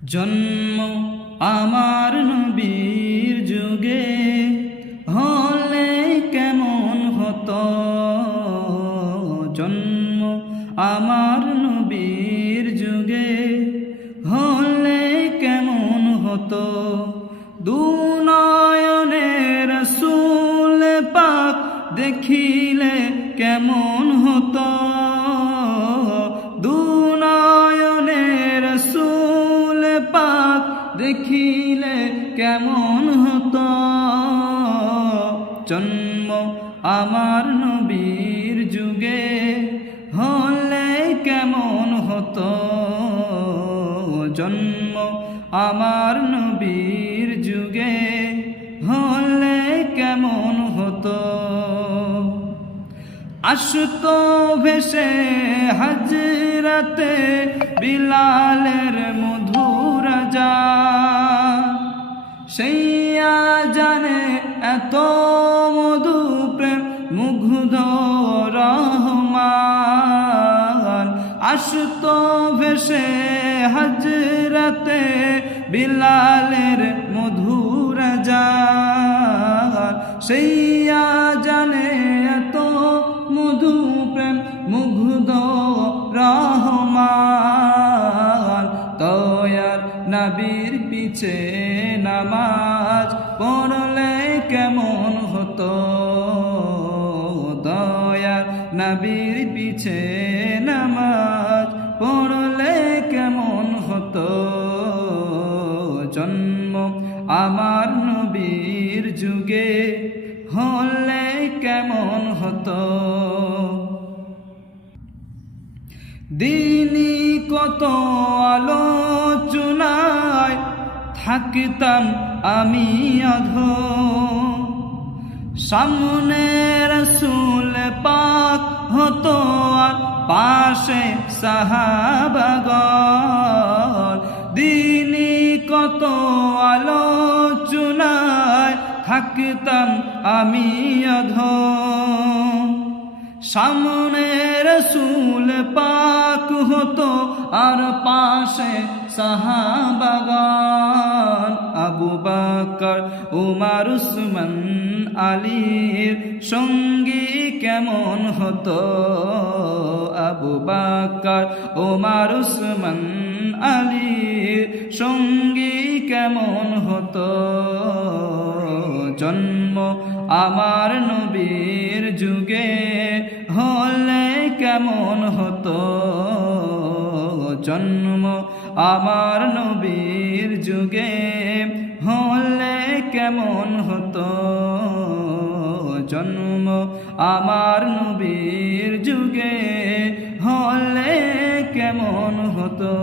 জন্ম আমার নবীর যুগে হলে কেমন হতো, জন্ম আমার নবীর যুগে হলে কেমন হতো। দুনয়নে রাসূল পাক দেখিলে কেমন হতো, দুনয়নে রাসূল পাক দেখিলে কেমন হতো। জন্ম আমার নবীর যুগে হলে কেমন হতো, জন্ম আমার নবীর যুগে হলে কেমন হতো। আসতো ভেসে হাজরাতে বিলালের মধুর আযান, সেই আযানে এত মধু প্রেম মুগ্ধ রহমান। আসতো ভেসে হাজরাতে বিলালের মধুর আযান, সেই আযানে এত মধু প্রেম মুগ্ধ রহমান। দয়ার নবীর পিছে নামাজ পড়লে কেমন হতো, দয়ার নবীর পিছে নামাজ পড়লে কেমন হতো। জন্ম আমার নবীর যুগে হলে কেমন হতো। দিনই কত আলোচনায় থাকতাম আমি অধো, সামনে রাসূল পাক হতো আর পাশে সাহাবাগণ। দিনই কত আলোচনায় থাকতাম আমি অধো, সামনে রাসূল পাক হতো আর পাশে সাহাবাগণ। আবু বকর উমর উসমান আলীর সঙ্গী কেমন হতো, আবু বকর উমর উসমান আলীর সঙ্গী কেমন হতো। জন্ম আমার নবীর যুগে হলে কেমন হতো, জন্ম আমার নবীর যুগে হলে কেমন হতো, জন্ম আমার নবীর যুগে হলে কেমন হতো।